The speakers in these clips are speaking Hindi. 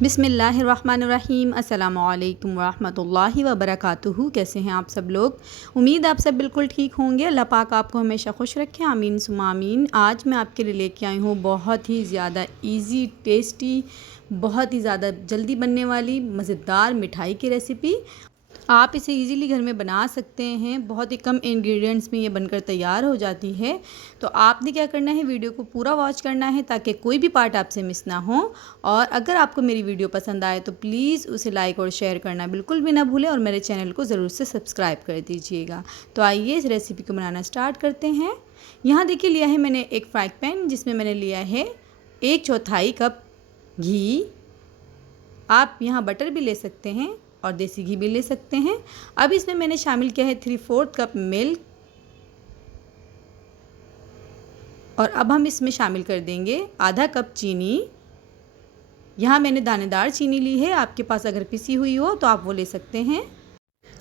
बिस्मिल्लाहिर्रहमानिर्रहीम अस्सलामुअलैकुम वरहमतुल्लाहि वबरकातुहू। कैसे हैं आप सब लोग? उम्मीद आप सब बिल्कुल ठीक होंगे। अल्लाह पाक आपको हमेशा खुश रखें, आमीन सुम्मा आमीन। आज मैं आपके लिए लेके आई हूँ बहुत ही ज़्यादा इजी, टेस्टी, बहुत ही ज़्यादा जल्दी बनने वाली मज़ेदार मिठाई की रेसिपी। आप इसे इजीली घर में बना सकते हैं, बहुत ही कम इंग्रेडिएंट्स में ये बनकर तैयार हो जाती है। तो आपने क्या करना है, वीडियो को पूरा वॉच करना है ताकि कोई भी पार्ट आपसे मिस ना हो। और अगर आपको मेरी वीडियो पसंद आए तो प्लीज़ उसे लाइक और शेयर करना बिल्कुल भी ना भूलें और मेरे चैनल को ज़रूर से सब्सक्राइब कर दीजिएगा। तो आइए इस रेसिपी को बनाना स्टार्ट करते हैं। यहाँ देखिए लिया है मैंने एक फ्राई पैन, जिसमें मैंने लिया है 1/4 कप घी। आप यहाँ बटर भी ले सकते हैं और देसी घी भी ले सकते हैं। अब इसमें मैंने शामिल किया है 3/4 कप मिल्क। और अब हम इसमें शामिल कर देंगे आधा कप चीनी। यहाँ मैंने दानेदार चीनी ली है, आपके पास अगर पिसी हुई हो तो आप वो ले सकते हैं।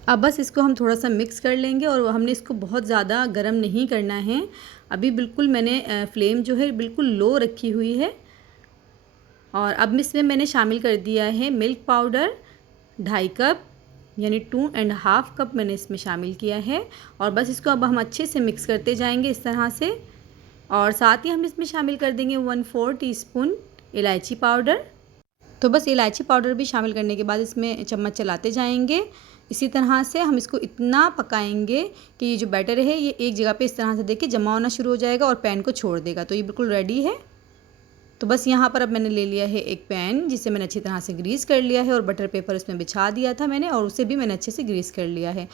अब बस इसको हम थोड़ा सा मिक्स कर लेंगे और हमने इसको बहुत ज़्यादा गर्म नहीं करना है। अभी बिल्कुल मैंने फ्लेम जो है बिल्कुल लो रखी हुई है। और अब इसमें मैंने शामिल कर दिया है मिल्क पाउडर 2.5 कप, यानी 2.5 कप मैंने इसमें शामिल किया है। और बस इसको अब हम अच्छे से मिक्स करते जाएंगे इस तरह से। और साथ ही हम इसमें शामिल कर देंगे 1/4 टीस्पून इलायची पाउडर। तो बस इलायची पाउडर भी शामिल करने के बाद इसमें चम्मच चलाते जाएंगे। इसी तरह से हम इसको इतना पकाएंगे कि ये जो बैटर है ये एक जगह पे इस तरह से देखिए जमा होना शुरू हो जाएगा और पैन को छोड़ देगा। तो ये बिल्कुल रेडी है। तो बस यहाँ पर अब मैंने ले लिया है एक पैन, जिसे मैंने अच्छी तरह से ग्रीस कर लिया है और बटर पेपर उसमें बिछा दिया था मैंने, और उसे भी मैंने अच्छे से ग्रीस कर लिया है।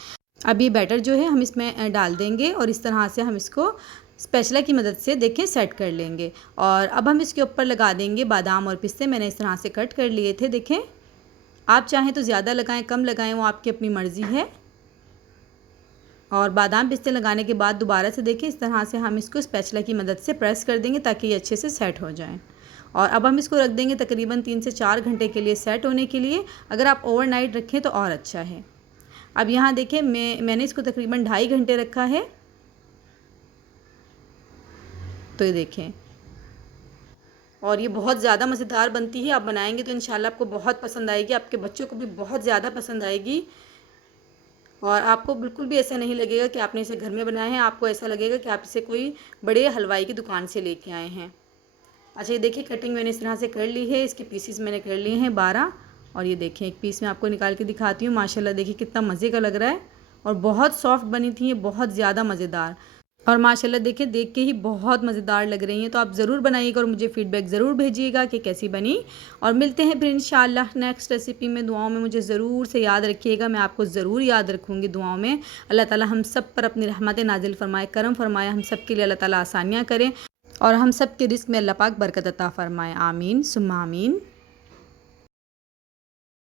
अब ये बैटर जो है हम इसमें डाल देंगे और इस तरह से हम इसको स्पैचुला की मदद से देखें सेट कर लेंगे। और अब हम इसके ऊपर लगा देंगे बादाम और पिस्ते, मैंने इस तरह से कट कर लिए थे। देखें, आप चाहें तो ज़्यादा लगाएं कम लगाएं, वो आपकी अपनी मर्ज़ी है। और बादाम पिस्ते लगाने के बाद दोबारा से देखें इस तरह से हम इसको स्पैचुला की मदद से प्रेस कर देंगे ताकि ये अच्छे से सेट हो जाएं। और अब हम इसको रख देंगे तकरीबन 3 से 4 घंटे के लिए सेट होने के लिए। अगर आप ओवरनाइट रखें तो और अच्छा है। अब यहाँ देखें मैंने इसको तकरीबन 2.5 घंटे रखा है। तो ये देखें, और ये बहुत ज़्यादा मज़ेदार बनती है। आप बनाएंगे तो इंशाल्लाह आपको बहुत पसंद आएगी, आपके बच्चों को भी बहुत ज़्यादा पसंद आएगी। और आपको बिल्कुल भी ऐसा नहीं लगेगा कि आपने इसे घर में बनाया है, आपको ऐसा लगेगा कि आप इसे कोई बड़े हलवाई की दुकान से लेके आए हैं। अच्छा, ये देखिए कटिंग मैंने इस तरह से कर ली है, इसके पीसीस मैंने कर लिए हैं 12। और ये देखें एक पीस मैं आपको निकाल के दिखाती हूँ। माशाल्लाह देखिए कितना मज़े का लग रहा है और बहुत सॉफ्ट बनी थी ये, बहुत ज़्यादा मज़ेदार। और माशाल्लाह देखिए देख के ही बहुत मज़ेदार लग रही हैं। तो आप ज़रूर बनाइएगा और मुझे फ़ीडबैक ज़रूर भेजिएगा कि कैसी बनी। और मिलते हैं फिर इंशाअल्लाह नेक्स्ट रेसिपी में। दुआओं में मुझे ज़रूर से याद रखिएगा, मैं आपको ज़रूर याद रखूँगी दुआओं में। अल्लाह ताला हम सब पर अपनी रहमत नाजिल फरमाए, करम फरमाए, हम सब के लिए अल्लाह ताला आसानियाँ करें और हम सब के रिस्क में अल्लाह पाक बरकत अता फरमाए। आमीन सुम्मा आमीन।